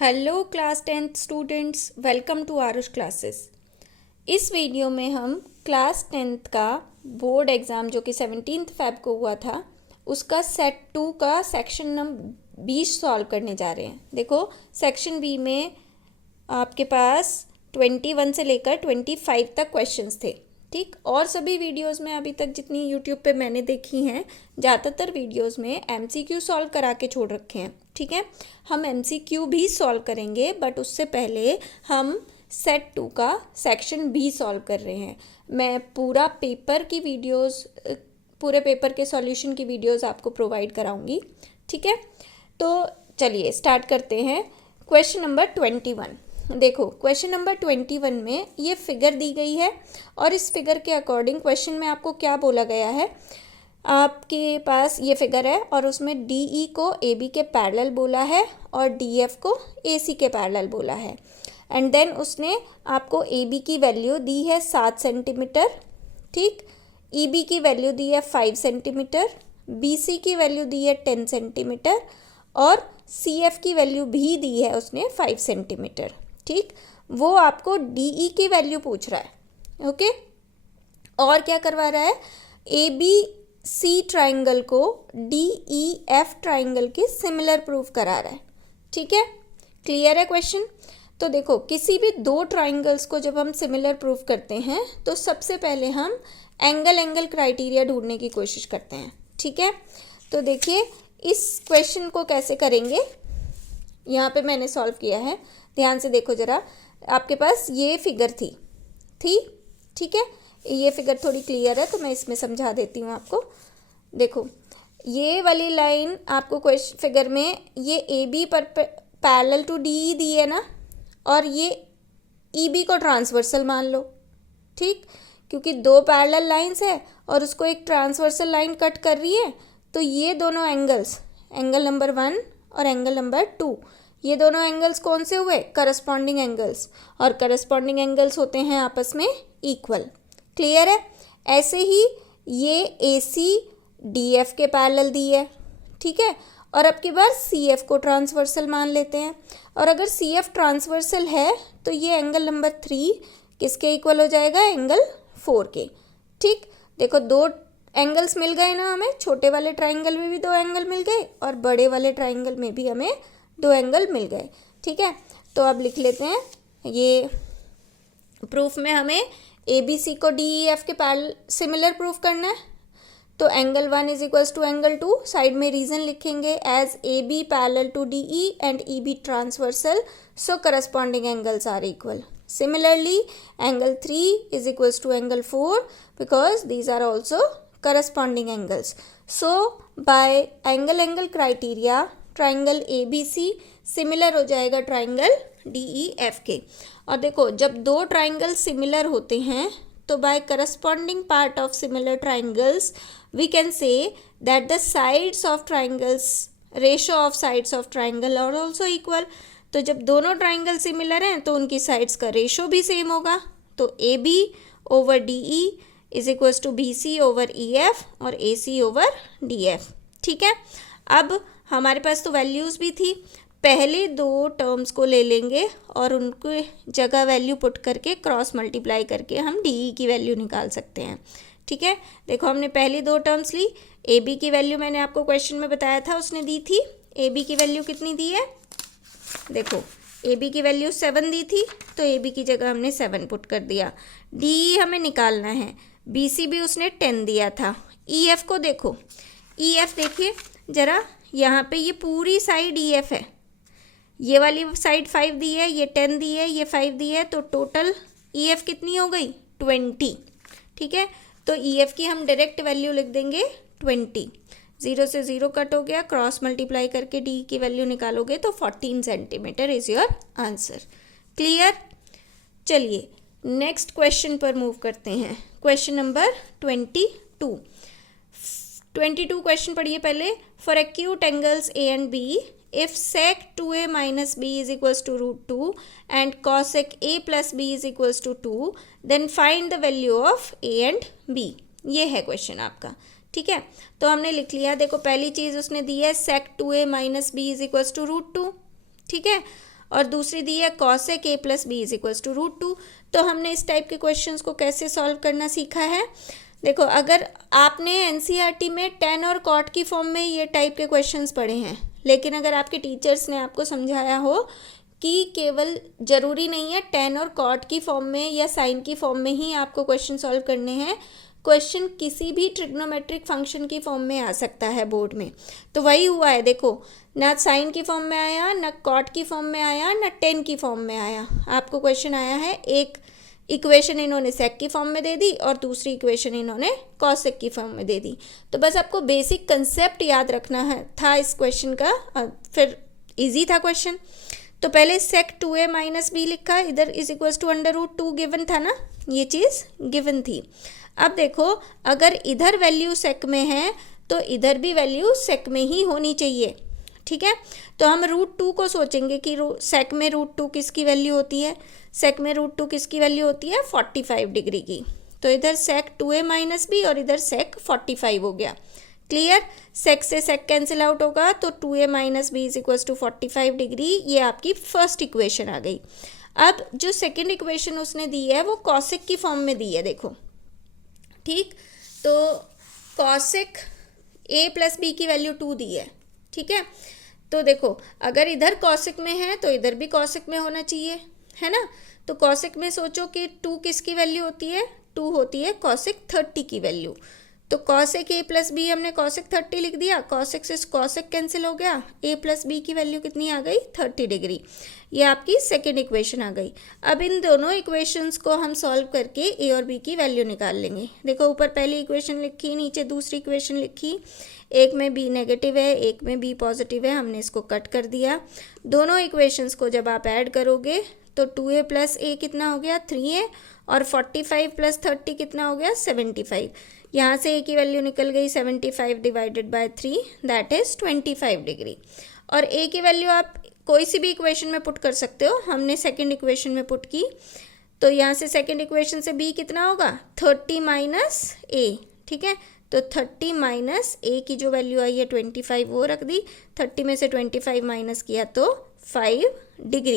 Hello class 10th students, welcome to Aarush classes. इस video में हम क्लास 10th का बोर्ड एग्ज़ाम जो कि 17 फ़ेब को हुआ था उसका सेट 2 का सेक्शन नंबर 20 सॉल्व करने जा रहे हैं। देखो, सेक्शन बी में आपके पास 21 से लेकर 25 तक क्वेश्चंस थे, ठीक। और सभी वीडियोस में अभी तक जितनी यूट्यूब पे मैंने देखी हैं, ज़्यादातर वीडियोस में एमसीक्यू सॉल्व करा के छोड़ रखे हैं, ठीक है। हम एमसीक्यू भी सॉल्व करेंगे, बट उससे पहले हम सेट 2 का सेक्शन बी सॉल्व कर रहे हैं। मैं पूरा पेपर की वीडियोस, पूरे पेपर के सॉल्यूशन की वीडियोस आपको प्रोवाइड कराऊंगी, ठीक है। तो चलिए स्टार्ट करते हैं। Question number 21। देखो, क्वेश्चन नंबर 21 में ये फिगर दी गई है और इस फिगर के अकॉर्डिंग क्वेश्चन में आपको क्या बोला गया है। आपके पास ये फिगर है और उसमें डी को ए बी के पैरेलल बोला है और डी एफ को ए सी के पैरेलल बोला है। एंड देन उसने आपको ए बी की वैल्यू दी है 7 सेंटीमीटर, ठीक। ई बी की वैल्यू दी है 5 सेंटीमीटर, बी सी की वैल्यू दी है 10 सेंटीमीटर और सी एफ की वैल्यू भी दी है उसने 5 सेंटीमीटर, ठीक। वो आपको डी की वैल्यू पूछ रहा है, ओके। और क्या करवा रहा है, ए बी सी ट्राइंगल को डी ई एफ ट्राइंगल के सिमिलर प्रूफ करा रहा है, ठीक है। क्लियर है क्वेश्चन। तो देखो, किसी भी दो ट्राइंगल्स को जब हम सिमिलर प्रूफ करते हैं तो सबसे पहले हम एंगल क्राइटेरिया ढूंढने की कोशिश करते हैं, ठीक है। तो देखिए, इस क्वेश्चन को कैसे करेंगे, यहाँ पे मैंने सॉल्व किया है। ध्यान से देखो ज़रा, आपके पास ये फिगर थी, ठीक है। ये फिगर थोड़ी क्लियर है तो मैं इसमें समझा देती हूँ आपको। देखो, ये वाली लाइन आपको क्वेश्चन फिगर में ये ए बी पर पैरेलल टू डी दी है ना, और ये ई बी को ट्रांसवर्सल मान लो, ठीक। क्योंकि दो पैरेलल लाइंस है और उसको एक ट्रांसवर्सल लाइन कट कर रही है, तो ये दोनों एंगल्स, एंगल नंबर 1 और एंगल नंबर 2, ये दोनों एंगल्स कौन से हुए, करस्पॉन्डिंग एंगल्स। और करस्पॉन्डिंग एंगल्स होते हैं आपस में इक्वल। क्लियर है। ऐसे ही ये ए सी डी एफ के पैरेलल दी है, ठीक है। और अब की बार सी एफ को ट्रांसवर्सल मान लेते हैं, और अगर सी एफ ट्रांसवर्सल है तो ये एंगल नंबर 3 किसके इक्वल हो जाएगा, एंगल 4 के, ठीक। देखो, दो एंगल्स मिल गए ना हमें, छोटे वाले ट्राइंगल में भी दो एंगल मिल गए और बड़े वाले ट्राइंगल में भी हमें दो एंगल मिल गए, ठीक है। तो अब लिख लेते हैं, ये प्रूफ में हमें ए बी सी को डी ई एफ के पैरेलल सिमिलर प्रूफ करना है। तो angle 1 is equals to angle 2, side में रीजन लिखेंगे as A B parallel to D E and E B transversal, so corresponding angles are equal. Similarly, angle 3 is equals to angle 4 because these are also corresponding angles. So, by angle criteria, triangle ABC similar हो जाएगा triangle DEF के। और देखो, जब दो triangle similar होते हैं तो by corresponding part of similar triangles we can say that the sides of triangles, ratio of sides of triangle are also equal. तो जब दोनों ट्राइंगल सिमिलर हैं तो उनकी साइड्स का रेशो भी सेम होगा। तो A B over D E is equals to B C over E F और A C over D F, ठीक है। अब हमारे पास तो वैल्यूज़ भी थी, पहले दो टर्म्स को ले लेंगे और उनको जगह वैल्यू पुट करके क्रॉस मल्टीप्लाई करके हम डी ई की वैल्यू निकाल सकते हैं, ठीक है। देखो, हमने पहली दो टर्म्स ली, ए बी की वैल्यू मैंने आपको क्वेश्चन में बताया था उसने दी थी। ए बी की वैल्यू कितनी दी है, देखो, ए बी की वैल्यू 7 दी थी तो ए बी की जगह हमने 7 पुट कर दिया। डी हमें निकालना है, बी सी भी उसने 10 दिया था। ई एफ को देखो, ई एफ देखिए ज़रा, यहाँ पे ये पूरी साइड ई एफ है, ये वाली साइड 5 दी है, ये 10 दी है, ये 5 दी है, तो टोटल ई एफ कितनी हो गई, 20, ठीक है। तो ई एफ की हम डायरेक्ट वैल्यू लिख देंगे 20। 0 से 0 कट हो गया, क्रॉस मल्टीप्लाई करके डी की वैल्यू निकालोगे तो 14 centimetre is your answer. Clear. चलिए नेक्स्ट क्वेश्चन पर मूव करते हैं। क्वेश्चन नंबर 22 क्वेश्चन पढ़िए पहले। For acute angles A and B, if sec 2a minus b is equals to √2 and cosec a plus b is equals to 2, then find the value of a and b। ये है question आपका, ठीक है। तो हमने लिख लिया, देखो पहली चीज़ उसने दी है sec 2a minus b is equals to √2, ठीक है। और दूसरी दी है cosec a plus B is equals to √2। तो हमने इस टाइप के क्वेश्चंस को कैसे सॉल्व करना सीखा है। देखो, अगर आपने एनसीईआरटी में tan और cot की फॉर्म में ये टाइप के क्वेश्चंस पढ़े हैं, लेकिन अगर आपके टीचर्स ने आपको समझाया हो कि केवल ज़रूरी नहीं है tan और cot की फॉर्म में या sin की फॉर्म में ही आपको क्वेश्चन सॉल्व करने हैं, क्वेश्चन किसी भी ट्रिग्नोमेट्रिक फंक्शन की फॉर्म में आ सकता है बोर्ड में। तो वही हुआ है, देखो, ना साइन की फॉर्म में आया, ना कॉट की फॉर्म में आया, ना टेन की फॉर्म में आया। आपको क्वेश्चन आया है, एक इक्वेशन इन्होंने सेक की फॉर्म में दे दी और दूसरी इक्वेशन इन्होंने कॉसेक की फॉर्म में दे दी। तो बस आपको बेसिक कंसेप्ट याद रखना है था इस क्वेश्चन का, फिर इजी था क्वेश्चन। तो पहले सेक 2a माइनस बी लिखा, इधर इज इक्वल्स टू √2 गिवन था ना, ये चीज़ गिवन थी। अब देखो, अगर इधर वैल्यू सेक में है तो इधर भी वैल्यू सेक में ही होनी चाहिए, ठीक है। तो हम √2 को सोचेंगे कि सेक में √2 किसकी वैल्यू होती है, सेक में √2 किसकी वैल्यू होती है 45 डिग्री की। तो इधर सेक 2a माइनस बी और इधर सेक 45 हो गया। क्लियर, सेक से सेक कैंसिल आउट होगा तो 2a minus B is equals to 45 degree, ये आपकी फर्स्ट इक्वेशन आ गई। अब जो सेकेंड इक्वेशन उसने दी है वो कॉसेक की फॉर्म में दी है, देखो, ठीक। तो कॉसेक a प्लस बी की वैल्यू 2 दी है, ठीक है। तो देखो, अगर इधर कॉसेक में है तो इधर भी कॉसेक में होना चाहिए, है ना। तो कॉसेक में सोचो कि 2 किसकी वैल्यू होती है, 2 होती है कॉसेक 30 की वैल्यू। तो कॉसेक a प्लस बी हमने कॉसेक 30 लिख दिया, कॉसेक से कॉसेक कैंसिल हो गया, a प्लस बी की वैल्यू कितनी आ गई 30 डिग्री। ये आपकी सेकेंड इक्वेशन आ गई। अब इन दोनों इक्वेशंस को हम सॉल्व करके a और b की वैल्यू निकाल लेंगे। देखो, ऊपर पहली इक्वेशन लिखी, नीचे दूसरी इक्वेशन लिखी, एक में b नेगेटिव है, एक में b पॉजिटिव है, हमने इसको कट कर दिया। दोनों इक्वेशंस को जब आप ऐड करोगे तो 2a प्लस a कितना हो गया 3a और 45 प्लस 30 कितना हो गया 75। यहाँ से a की वैल्यू निकल गई 75 divided by 3, that is 25 degree. और a की वैल्यू आप कोई सी भी इक्वेशन में पुट कर सकते हो, हमने सेकंड इक्वेशन में पुट की। तो यहाँ से सेकंड इक्वेशन से b कितना होगा 30 माइनस a, ठीक है। तो 30 माइनस a की जो वैल्यू आई है 25 वो रख दी, 30 में से 25 माइनस किया तो 5 डिग्री।